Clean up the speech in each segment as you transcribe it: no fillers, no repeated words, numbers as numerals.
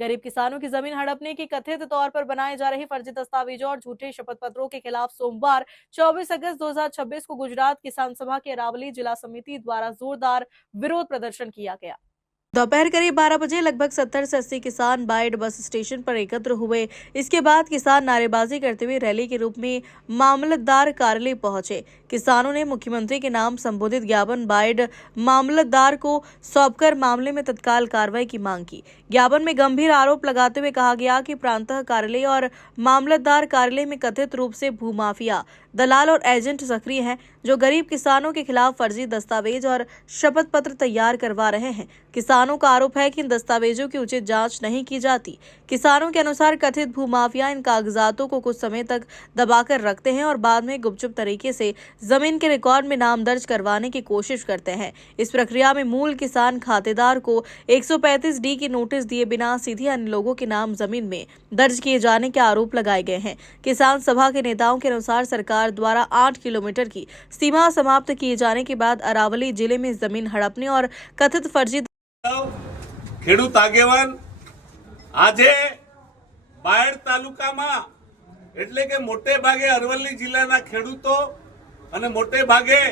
गरीब किसानों की जमीन हड़पने की कथित तौर पर बनाए जा रही फर्जी दस्तावेजों और झूठे शपथ पत्रों के खिलाफ सोमवार 24 अगस्त 2026 को गुजरात किसान सभा के अरावली जिला समिति द्वारा जोरदार विरोध प्रदर्शन किया गया। दोपहर करीब 12 बजे लगभग 70 से 80 किसान बाइड बस स्टेशन पर एकत्र हुए। इसके बाद किसान नारेबाजी करते हुए रैली के रूप में मामलतदार कार्यालय पहुंचे। किसानों ने मुख्यमंत्री के नाम संबोधित ज्ञापन बाइड मामलतदार को सौंपकर मामले में तत्काल कार्रवाई की मांग की। ज्ञापन में गंभीर आरोप लगाते हुए कहा गया कि प्रांतः कार्यालय और मामलतदार कार्यालय में कथित रूप से भूमाफिया, दलाल और एजेंट सक्रिय हैं, जो गरीब किसानों के खिलाफ फर्जी दस्तावेज और शपथ पत्र तैयार करवा रहे हैं। किसानों का आरोप है कि इन दस्तावेजों की उचित जांच नहीं की जाती। किसानों के अनुसार कथित भूमाफिया इन कागजातों को कुछ समय तक दबाकर रखते हैं और बाद में गुपचुप तरीके से जमीन के रिकॉर्ड में नाम दर्ज करवाने की कोशिश करते हैं। इस प्रक्रिया में मूल किसान खातेदार को 135D की नोटिस दिए बिना सीधे अन्य लोगों के नाम जमीन में दर्ज किए जाने के आरोप लगाए गए हैं। किसान सभा के नेताओं के अनुसार सरकार द्वारा 8 किलोमीटर की सीमा समाप्त किए जाने के बाद अरावली जिले में जमीन हड़पने और कथित फर्जी ખેડૂત આગેવાન આજે બાયડ તાલુકામાં એટલે કે મોટે ભાગે અરવલ્લી જિલ્લાના ખેડૂતો અને મોટે ભાગે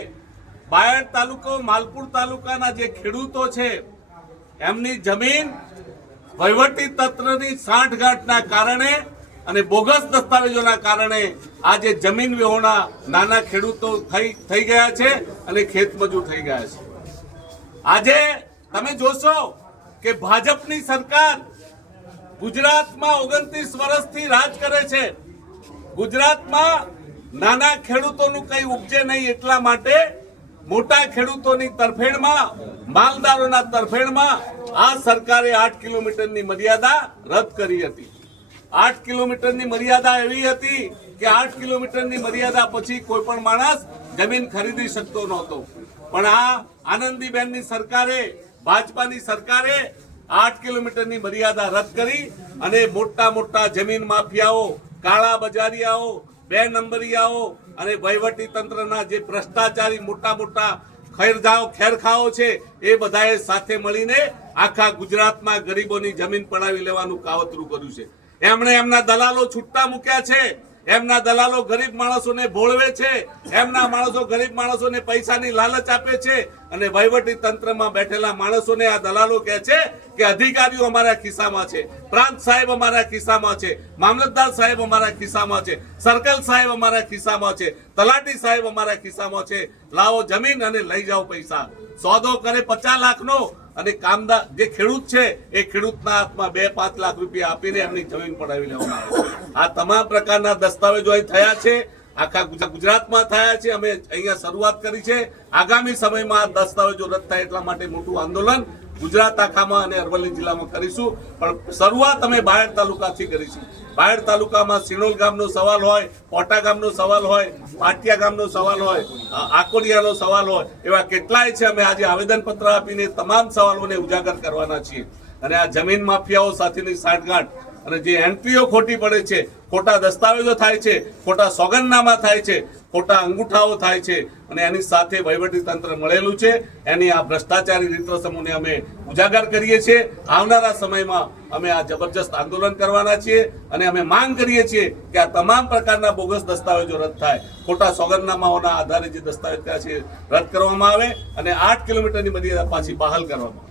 બાયડ તાલુકો માલપુર તાલુકાના જે ખેડૂતો છે એમની જમીન વહીવટી તંત્રની સાંઠગાંઠના કારણે અને બોગસ દસ્તાવેજોના કારણે આજે જમીન વિહોણા નાના ખેડૂતો થઈ ગયા છે અને ખેતમજૂર થઈ ગયા છે। આજે તમે જોશો કે ભાજપની સરકાર ગુજરાતમાં 29 વર્ષથી રાજ કરે છે। ગુજરાતમાં નાના ખેડૂતોનું કઈ ઉપજે નહીં એટલા માટે મોટા ખેડૂતોની તરફેણમાં માલદારોના તરફેણમાં આ સરકારે 8 કિલોમીટરની મર્યાદા રદ કરી હતી। 8 કિલોમીટરની મર્યાદા એવી હતી કે 8 કિલોમીટરની મર્યાદા પછી કોઈ પણ માણસ જમીન ખરીદી શકતો નહોતો, પણ આ આનંદીબેનની સરકારે ભાજપાની સરકારે 8 કિલોમીટરની મર્યાદા રદ કરી અને મોટા મોટા જમીન માફિયાઓ, કાળા બજારિયાઓ, 2 નંબરિયાઓ અને વહીવટી તંત્રના જે ભ્રષ્ટાચારી મોટા મોટા ખેરખાઓ છે એ બધાએ સાથે મળીને આખા ગુજરાતમાં ગરીબોની જમીન પડાવી લેવાનું કાવતરું કર્યું છે। એમણે એમના દલાલો છૂટા મૂક્યા છે। એમના દલાલો ગરીબ માણસોને ભોળવે છે। એમના માણસો ગરીબ માણસોને પૈસાની લાલચ આપે છે અને વહીવટી તંત્રમાં બેઠેલા માણસોને આ દલાલો કહે છે કે અધિકારીઓ અમારા ખિસ્સામાં છે, પ્રાંત સાહેબ અમારા ખિસ્સામાં છે, મામલતદાર સાહેબ અમારા ખિસ્સામાં છે, સર્કલ સાહેબ અમારા ખિસ્સામાં છે, તલાટી સાહેબ અમારા ખિસ્સામાં છે, લાવો જમીન અને લઈ જાઓ પૈસા। સોદો કરે 50 લાખનો અને કામદાર જે ખેડૂત છે એ ખેડૂતના હાથમાં 2-5 લાખ રૂપિયા આપીને એમની જમીન પડાવી લેવામાં આવે છે। આ તમામ પ્રકારના દસ્તાવેજો અહીં થયા છે, આખા ગુજરાતમાં થયા છે। અમે અહીંયા શરૂઆત કરી છે। આગામી સમયમાં આ દસ્તાવેજો રદ થાય એટલા માટે મોટું આંદોલન ગુજરાત આખામાં અને અરવલ્લી જિલ્લામાં કરીશું, પણ શરૂઆત અમે બાયડ તાલુકાથી કરીશું। બાયડ તાલુકામાં સિનોલ ગામનો સવાલ હોય, પોટા ગામનો સવાલ હોય, પાટિયા ગામનો સવાલ હોય, આકોડિયાનો સવાલ હોય, એવા કેટલાય છે। અમે આજે આવેદનપત્ર આપીને તમામ સવાલોને ઉજાગર કરવાના છીએ અને આ જમીન માફિયાઓ સાથેની સાંઠગાંઠ અને જે એન્ટ્રીઓ ખોટી પડે છે, ખોટા દસ્તાવેજો થાય છે, ખોટા સોગંદનામા થાય છે, ખોટા અંગૂઠાઓ થાય છે અને એની સાથે વહીવટી તંત્ર મળેલું છે, એની આ ભ્રષ્ટાચારી રીતરસમોને અમે ઉજાગર કરીએ છીએ। આવનારા સમયમાં અમે આ જબરજસ્ત આંદોલન કરવાના છીએ અને અમે માંગ કરીએ છીએ કે આ તમામ પ્રકારના બોગસ દસ્તાવેજો રદ થાય, ખોટા સોગંદનામાઓના આધારે જે દસ્તાવેજ કર્યા છે રદ કરવામાં આવે અને 8 કિલોમીટરની મર્યાદા પાછી બહાલ કરવામાં આવે।